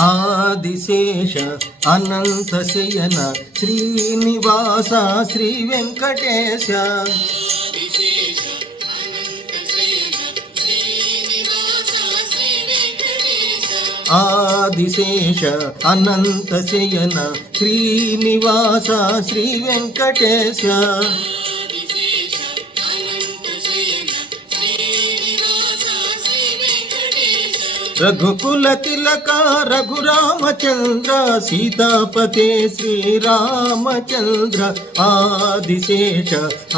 ఆదిశేష అనంత శయన శ్రీనివాస శ్రీ వెంకటేశ ఆదిశేష అనంత శయన శ్రీనివాస శ్రీ వెంకటేశ రఘుకుల తిలక రఘురామచంద్ర సీతాపతే శ్రీరామచంద్ర ఆదిశేష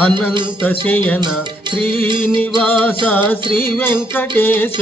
అనంత శయన శ్రీనివాస శ్రీ వెంకటేశ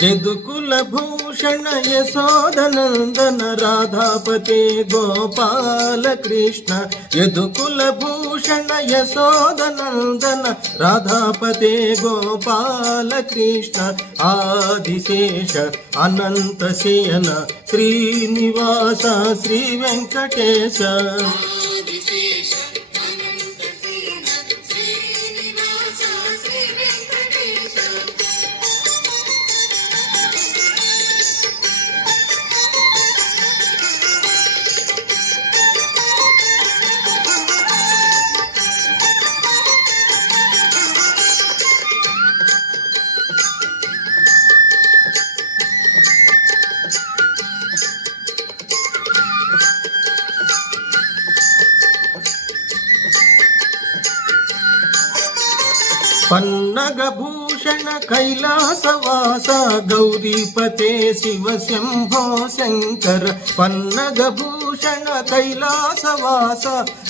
యదుకుల భూషణ యశోదనందన రాధాపతే గోపాల కృష్ణ యదుకుల భూషణ యశోదనందన రాధాపతే గోపాల కృష్ణ ఆదిశేష అనంత శయన శ్రీనివాస శ్రీ వెంకటేశ పన్నగభూషణ కైలాసవాస గౌరీపతే శివ శంభో శంకర పన్నగభూషణ కైలాసవాస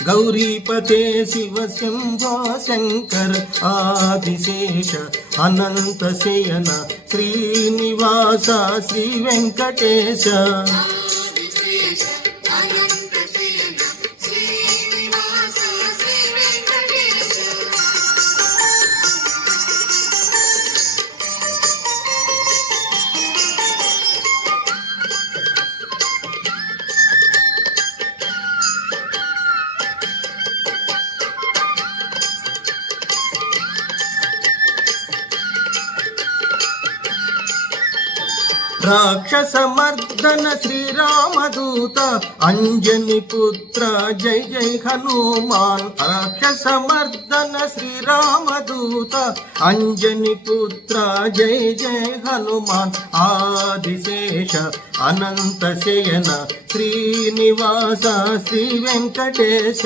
గౌరీపతే శివ శంభో శంకర ఆదిశేష అనంత శయన శ్రీనివాస శ్రీ వెంకటేశ రాక్షసమర్దన శ్రీరామదూత అంజని పుత్ర జై జై హనుమాన్ రాక్షసమర్దన శ్రీరామదూత అంజని పుత్ర జై జై హనుమాన్ ఆదిశేష అనంత శయన శ్రీనివాస శ్రీ వెంకటేశ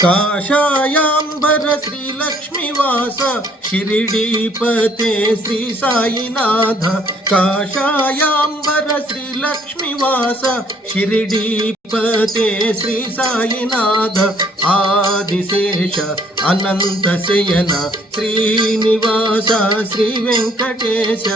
కాషాయాంబర శ్రీలక్ష్మీవాస షిరిడీపతే శ్రీ సాయినాథ కాషాయాంబర శ్రీలక్ష్మీవాస షిరిడీపతే శ్రీ సాయినాథ ఆదిశేష అనంత శయన శ్రీనివాస శ్రీ వెంకటేశ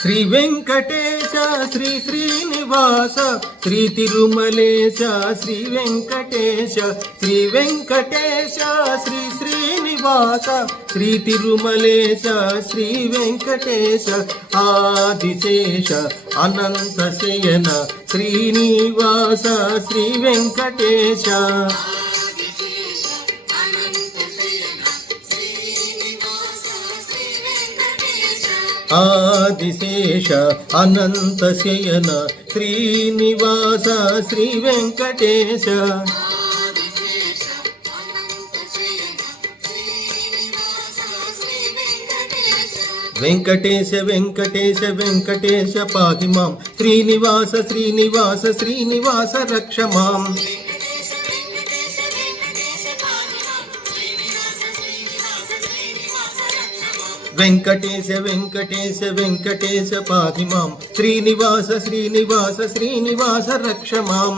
శ్రీ వెంకటేశ శ్రీ శ్రీనివాస శ్రీ తిరుమలేశ శ్రీ వెంకటేశ శ్రీ వెంకటేశ శ్రీ శ్రీనివాస శ్రీనివాస శ్రీ తిరుమలేశ శ్రీ వెంకటేశ ఆదిశేష అనంత శయన శ్రీనివాస శ్రీ వెంకటేశ ఆదిశేష అనంత శయన శ్రీనివాస శ్రీ వెంకటేశ వెంకటేశ వెంకటేశ వెంకటేశ పాహి మాం శ్రీనివాస శ్రీనివాస శ్రీనివాస రక్ష మాం వెంకటేశ వెంకటేశ వెంకటేశ పాహి మాం శ్రీనివాస శ్రీనివాస శ్రీనివాస రక్ష మాం